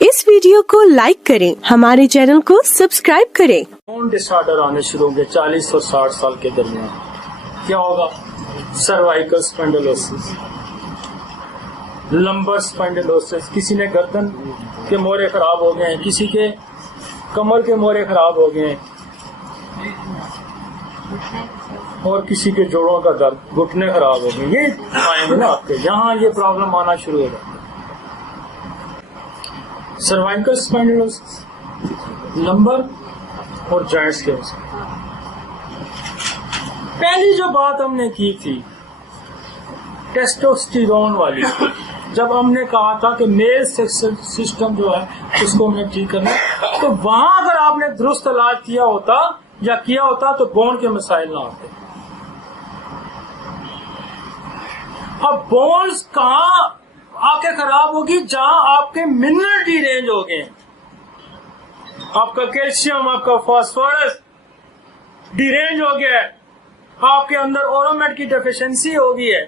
इस वीडियो को लाइक करें, हमारे चैनल को सब्सक्राइब करें। बोन डिसऑर्डर आने शुरू होंगे 40 और 60 साल के दरमियान। क्या होगा? सर्वाइकल स्पॉन्डिलोसिस, लंबर स्पॉन्डिलोसिस, किसी ने गर्दन के मोरे खराब हो गए हैं, किसी के कमर के मोरे खराब हो गए हैं, और किसी के जोड़ों का दर्द, घुटने खराब हो गए। ये आएंगे ना आपके यहाँ, ये प्रॉब्लम आना शुरू हो जाती है। सर्वाइकल स्पॉन्डिलोसिस, लंबर और जॉइंट्स के वजह। पहली जो बात हमने की थी टेस्टोस्टेरोन वाली, जब हमने कहा था कि मेल सेक्स सिस्टम जो है उसको हमने ठीक करना, तो वहां अगर आपने दुरुस्त इलाज किया होता तो बोन के मसाइल ना आते। अब बोन्स कहाँ आके खराब होगी? जहां आपके मिनरल डीरेंज हो गए, आपका कैल्शियम, आपका फास्फोरस डीरेंज हो गया है, आपके अंदर ओरोमेट की डेफिशिएंसी हो गई है,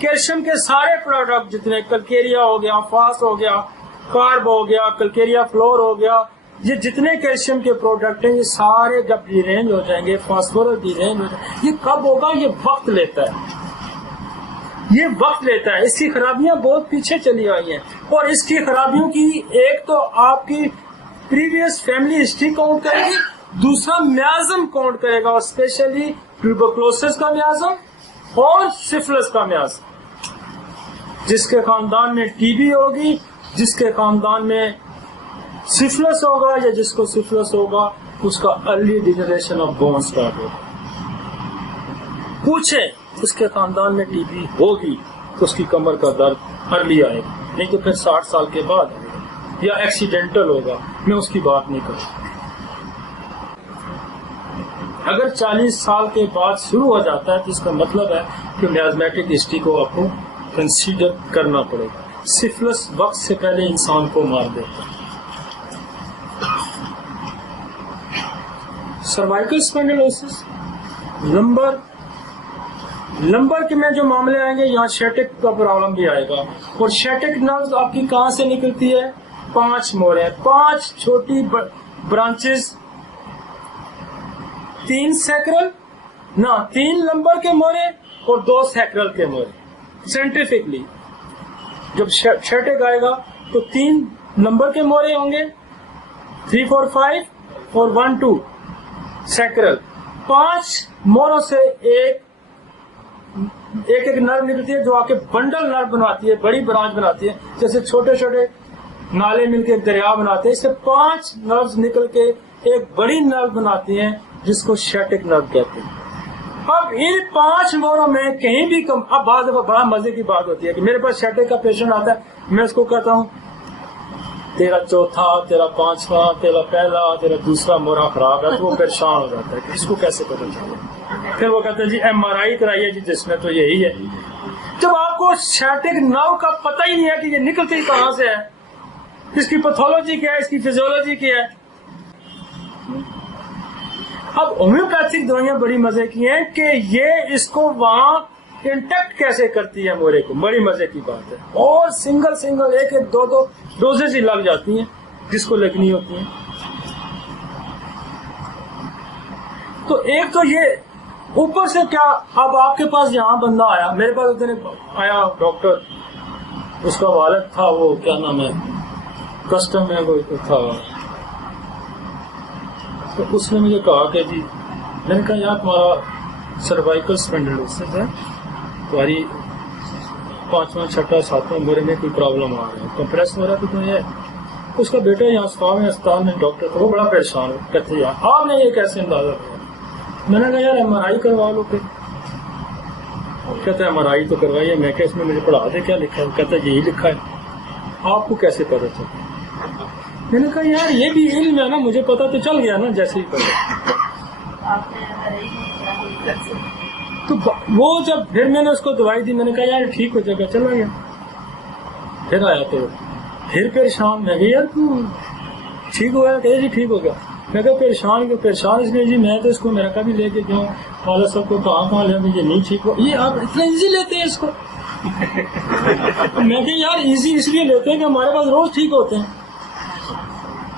कैल्शियम के सारे प्रोडक्ट जितने, कलकेरिया हो गया, फास्ट हो गया, कार्ब हो गया, कलकेरिया फ्लोर हो गया, ये जितने कैल्शियम के प्रोडक्ट हैं ये सारे जब डीरेंज हो जाएंगे, फास्फोरस डीरेंज हो जाएंगे। ये कब होगा? ये वक्त लेता है, ये वक्त लेता है। इसकी खराबियां बहुत पीछे चली आई हैं, और इसकी खराबियों की एक तो आपकी प्रीवियस फैमिली हिस्ट्री काउंट करेगी, दूसरा म्याज़म काउंट करेगा, और स्पेशली ट्यूबरकुलोसिस का म्याज़म और सिफिलिस का म्याज़म। जिसके खानदान में टीबी होगी, जिसके खानदान में सिफिलिस होगा, या जिसको सिफिलिस होगा उसका early degeneration of bone start होगा। पूछे उसके खानदान में टीबी होगी तो उसकी कमर का दर्द अर्ली आएगा, नहीं तो फिर 60 साल के बाद आएगा, या एक्सीडेंटल होगा, मैं उसकी बात नहीं करूँ। अगर 40 साल के बाद शुरू हो जाता है तो इसका मतलब है कि मियाज़मेटिक हिस्ट्री को आपको कंसीडर करना पड़ेगा। सिफिलिस वक्त से पहले इंसान को मार देता है। सर्वाइकल स्पॉन्डिलोसिस, लंबर के में जो मामले आएंगे, यहाँ शेटिक का प्रॉब्लम भी आएगा। और शेटिक नर्व आपकी कहाँ से निकलती है? 5 मोरे, 5 छोटी ब्रांचेस, 3 सैक्रल ना, 3 लंबर के मोरे और 2 सैक्रल के मोरे। साइंटिफिकली जब शेटिक आएगा तो 3 लंबर के मोरे होंगे, 3, 4, 5 और 1, 2 सैक्रल। 5 मोरों से एक नर्व निकलती है जो आके बंडल नर्व बनाती है, बड़ी ब्रांच बनाती है, जैसे छोटे छोटे नाले मिलके एक दरिया बनाते हैं। इससे 5 नर्व्स निकल के एक बड़ी नर्व बनाती हैं जिसको शेटिक नर्व कहते हैं। अब इन 5 मोरों में कहीं भी कम, अब बाद दफा बड़ा मजे की बात होती है कि मेरे पास शेटिक का पेशेंट आता है, मैं उसको कहता हूँ तेरा चौथा, तेरा 5वां, तेरा पहला, तेरा दूसरा मोरा खराब है, तो वो परेशान हो जाता है कि इसको कैसे पता चले। फिर वो कहते हैं जी MRI कराइए जी, जिसमें तो यही है। जब आपको शेटिक नर्व का पता ही नहीं है कि ये निकलती कहाँ से है, इसकी पैथोलॉजी क्या है, इसकी फिजियोलॉजी क्या है। अब होम्योपैथिक दवाइयां बड़ी मजे की हैं कि ये इसको वहां इंटेक्ट कैसे करती है मोरे को, बड़ी मजे की बात है। और सिंगल एक 2 डोजेज ही लग जाती हैं जिसको लगनी होती हैं। तो एक तो ये ऊपर से क्या, अब आपके पास यहाँ बंदा आया, मेरे पास उतने आया डॉक्टर, उसका वालिद था, वो क्या नाम है, कस्टम में वो था, तो उसने मुझे कहा कि जी, मैंने कहा यार तुम्हारा सर्वाइकल स्पॉन्डिलोसिस है, तुम्हारी 5वां, 6वां, 7वां मोरे में कोई प्रॉब्लम आ रहा है, कंप्रेस हो रहा है, तो तुम्हें। उसका बेटा यहाँ अस्पताल में डॉक्टर था, वो बड़ा परेशान हो, कहते यार आपने ये कैसे अंदाजा किया? मैंने कहा यार MRI करवा लो। फिर कहते हैं MRI तो करवाइए। मैं क्या इसमें मुझे पढ़ा दे क्या लिखा है? कहता है यही लिखा है। आपको कैसे पता चला? मैंने कहा यार ये भी इल्म है ना, मुझे पता तो चल गया ना जैसे ही पता। तो वो जब फिर मैंने उसको दवाई दी, मैंने कहा यार ठीक हो जाएगा, चला गया। फिर आया तो फिर परेशान, मैं गया यार तू ठीक हो गया? कहे जी ठीक हो गया। मैं कहा परेशान इसलिए जी, मैं तो इसको मेरा कभी लेके जाऊँ वाला सबको कहाँ ले, ये नहीं ठीक हो, ये आप इतना इजी लेते हैं इसको। मैं कहा यार इजी इसलिए लेते हैं कि हमारे पास रोज ठीक होते हैं।